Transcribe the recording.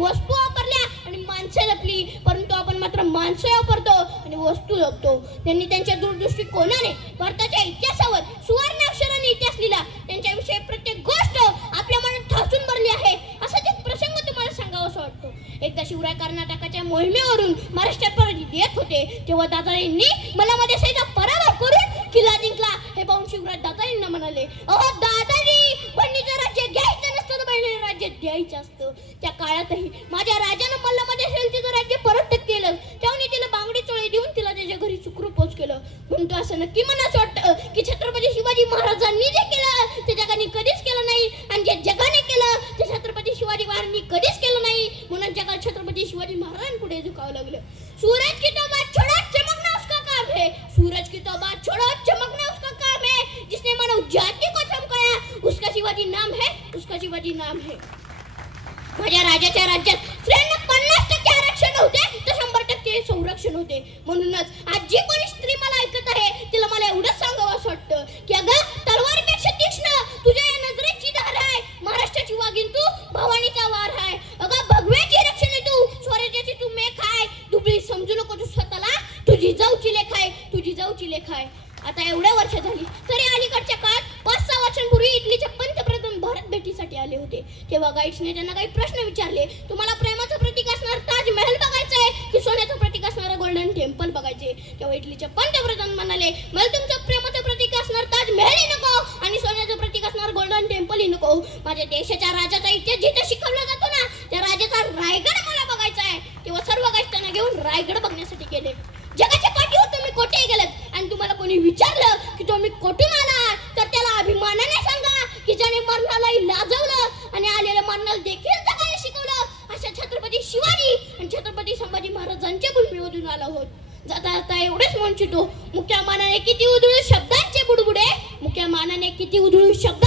वस्तू वापरल्या आणि माणसं लपली, परंतु आपण मात्र माणसं वापरतो आणि वस्तू लपतो. त्यांनी त्यांच्या दूरदृष्टिकोनाने भारताच्या इतिहासावर सुवर्ण अक्षराने इतिहास लिहिला. त्यांच्याविषयी प्रत्येक गोष्ट आपल्या मनात ठासून भरली आहे. असाच एक प्रसंग तुम्हाला सांगावा असं वाटतो. एकदा शिवराय कर्नाटकाच्या मोहिमेवरून महाराष्ट्रात परत येत होते, तेव्हा दादाजींनी मलामध्येचा पराभव करून किल्ला जिंकला. हे पाहून शिवराय दादाजींना म्हणाले, अहो दादाजी, बहिणीचं राज्य घ्यायचं नसतं तर बहिणीचं राज्य द्यायचं असतं. त्या काळातही माझ्या राजानं मल्लामध्ये तिचं राज्य परत केलं. त्यामुळे तिला बांगडी चोळी देऊन तिला त्याच्या घरी सुखरूप पोच केलं. म्हणतो असं नक्की मनाचं वाटतं की छत्रपती शिवाजी महाराजांनी जे केलं ते जगाने कधीच केलं नाही, आणि जे जगाने केलं ते छत्रपती शिवाजी महाराजांनी कधीच केलं नाही. म्हणून जगात छत्रपती शिवाजी महाराजांपुढे झुकावं लागलं. सूरज की तो बात छोड़ो, चमकना उसका काम है. सूरज की तो बात छोड़ो, चमकना उसका काम है. जिसने मानव जाति को चमकाया उसका शिवाजी नाम है, उसका शिवाजी नाम है. माझ्या राजाच्या राज्यात स्त्रियांना 50% आरक्षण होते तर 100% संरक्षण होते. म्हणूनच आज जी कोणी स्त्री मला ऐकत आहे तिला मला एवढंच सांगावं असं वाटतं की अगं, तलवारीपेक्षा तीक्ष्ण तुझ्या या नजरेची धार आहे. महाराष्ट्राची वाघीण तू, भवानीचा वार आहे. अगं, भगव्याची रक्षण आहे तू, स्वराज्याची तू मेख आहे. दुबळी समजू नको तू स्वतःला, तुझी जाऊची लेख आहे, तुझी जाऊची लेख आहे. आता एवढ्या वर्ष झाली तरी अलीकडच्या काळात 5-6 वर्षांपूर्वी इटलीचे पंतप्रधान भारत भेटीसाठी आले होते. तेव्हा गाईड्सने त्यांना काही प्रश्न विचारले. तुम्हाला प्रेमाचं प्रतीक असणार ताजमहल बघायचं आहे की सोन्याचं प्रतीक असणारं गोल्डन टेम्पल बघायचे? तेव्हा इटलीचे पंतप्रधान म्हणाले, मला तुमचं प्रेमाचं प्रतीक असणार ताजमहलही नको आणि सोन्याचं प्रतीक असणार गोल्डन टेम्पलही नको. माझ्या देशाच्या राजाचा इतिहास जिथे शिकवला जातो ना, त्या राजाचा रायगड मला बघायचा आहे. तेव्हा सर्व गाईड्स त्यांना घेऊन रायगड बघण्यासाठी गेले. जगाच्या पाठीवर तुम्ही कोठेही गेलात आणि तुम्हाला कोणी विचारलं की तुम्ही कुठून आलात तर त्याला अभिमानाने सांगा की ज्याने मरणालाही लाजवलं आणि आलेल्या मरणाला देखील जगायला शिकवलं अशा छत्रपती शिवाजी आणि छत्रपती संभाजी महाराजांच्या भूमीमधून आलो आहोत. जाता जाता एवढेच म्हणतो, मुख्या मानाने किती उधळू शब्दांचे बुडबुडे, मुख्या मानाने किती उधळू शब्द